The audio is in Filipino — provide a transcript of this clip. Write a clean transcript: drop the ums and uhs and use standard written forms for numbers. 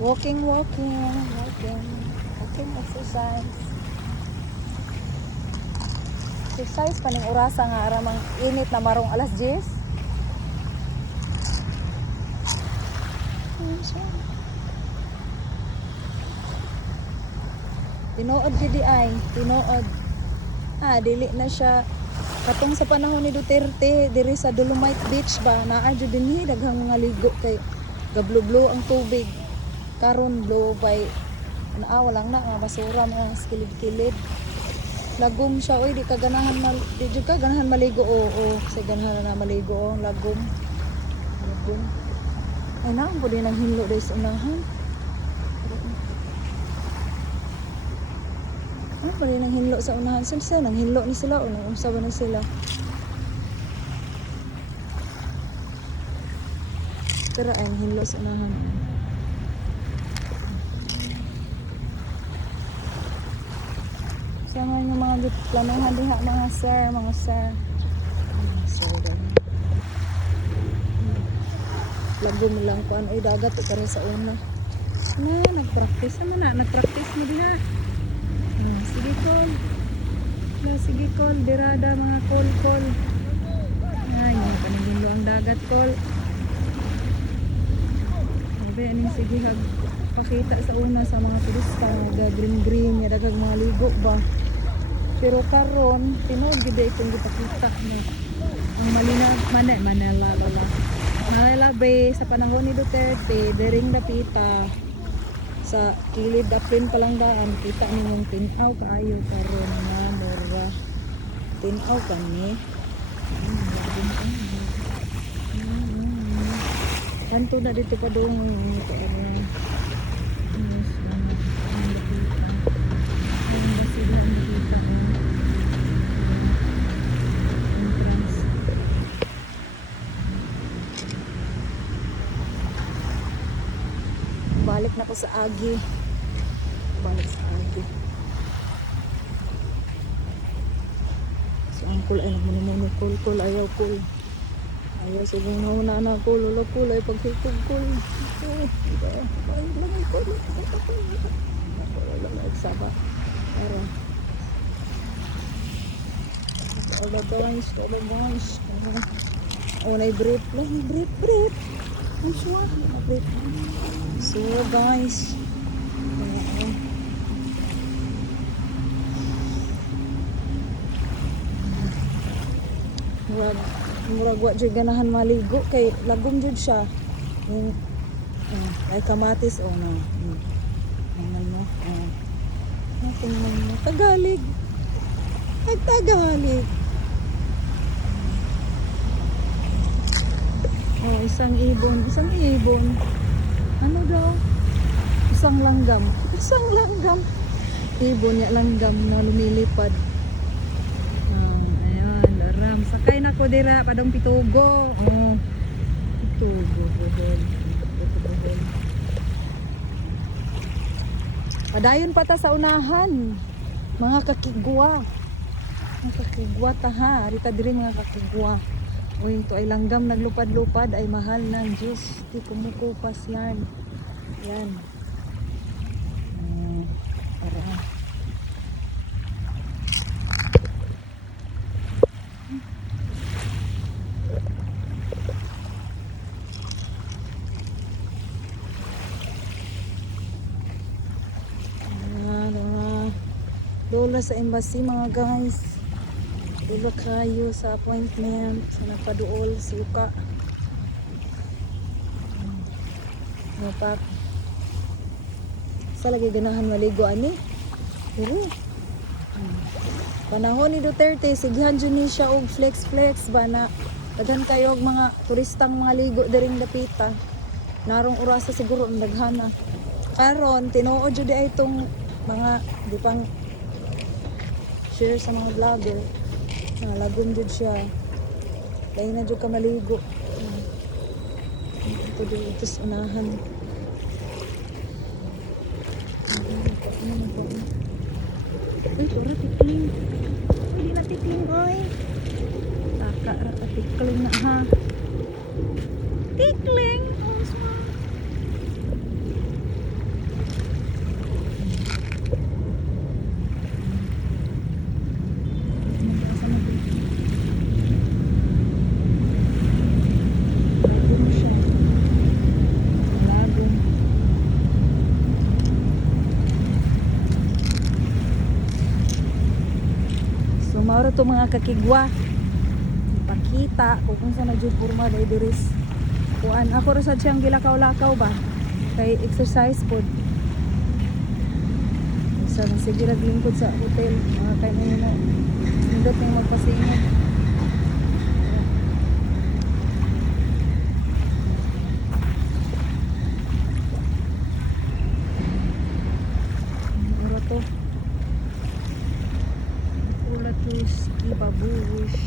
Walking, exercise. Exercise paning orasa nga aramang init na marong alas 10. Tinuod gidi ay, tinuod. Dili na siya katong sa panahon ni Duterte diri sa Dolomite Beach ba, naa jud dinhi daghang mga ligo kay gablo-blo ang tubig. Karon blow by walang na mga basura mga kilid-kilid. Lagom siya oy, di ka ganahan di jud ka ganahan maligo sa ganahan na maligo lagom. Lagom. Ay na mo din ang hinlo dai sa unahan. Pa rin ang hinlo sa unahan sila nang hinlo ni sila o nang usawa na sila. Pero ay hinlo sa unahan. Sama yung mga planohan diha mga sir. Sir lago mo lang kung ano dagat ikaw sa una. Nagpractice mo diha. Sige kol, dirada mga kol. Ay, panigilo ang dagat kol. Sabi, aning sige pakita sa una sa mga turista, green, dagang mga ligo ba. Pero karon, tinuod gid itong gipakita na ang Manila Bay sa panahon ni Duterte, diring dapita sa kilid aprin palang daan kita ninyong tinaw kaayo karon na mura tinaw kani kanto na dito pa doon ito balik na ko sa Agi. So ang kul ay naman kul ayaw sigong nauna na kul ay paghitog kul ay lamay kul lamay saba para all guys brief ang suwa brief. So guys, murag wa jud ganahan maligo kay lagom jud siya. Ay kamatis na. Ano mo? Tagalog. Isang ibon. Ano daw? Isang langgam. Ibon niya langgam na lumilipad. Ayan, daram. Sakay na ko dira padong pitugo. Pitugo. Padayon pa ta sa unahan. Mga kakigwa. Ta ha. Arita diri mga kakigwa. Uy, ito ay langgam naglupad-lupad ay mahal ng Diyos. Di kumukupas yan. Yan. Para. Dola sa embassy mga guys. Dola kayo sa appointment sa napaduol suka. Napak. Sa lagi ganahan maligo ani. Pero panahon ni Duterte sighan jud ni siya og flex ba na daghan kayo og mga turistang mga ligo diring dapita. Narong orasa siguro ang daghana. Karon tinuod jud ay itong mga di pang share sa mga vlogger. Lagom jud siya. Kaya na jud ka maligo. Ito dito sa unahan. Uy, tura tikling. Hindi na tikling, oy. Taka, tikling na ha. Tikling. Mauro to mga kakigwa. Pakita kung saan na jud porma dai diris. Kuan ako ra sad siyang gilakaw-lakaw ba. Kay exercise pod. So sige ra lingkod sa hotel. Mga kay mo nindot ning magpasingod.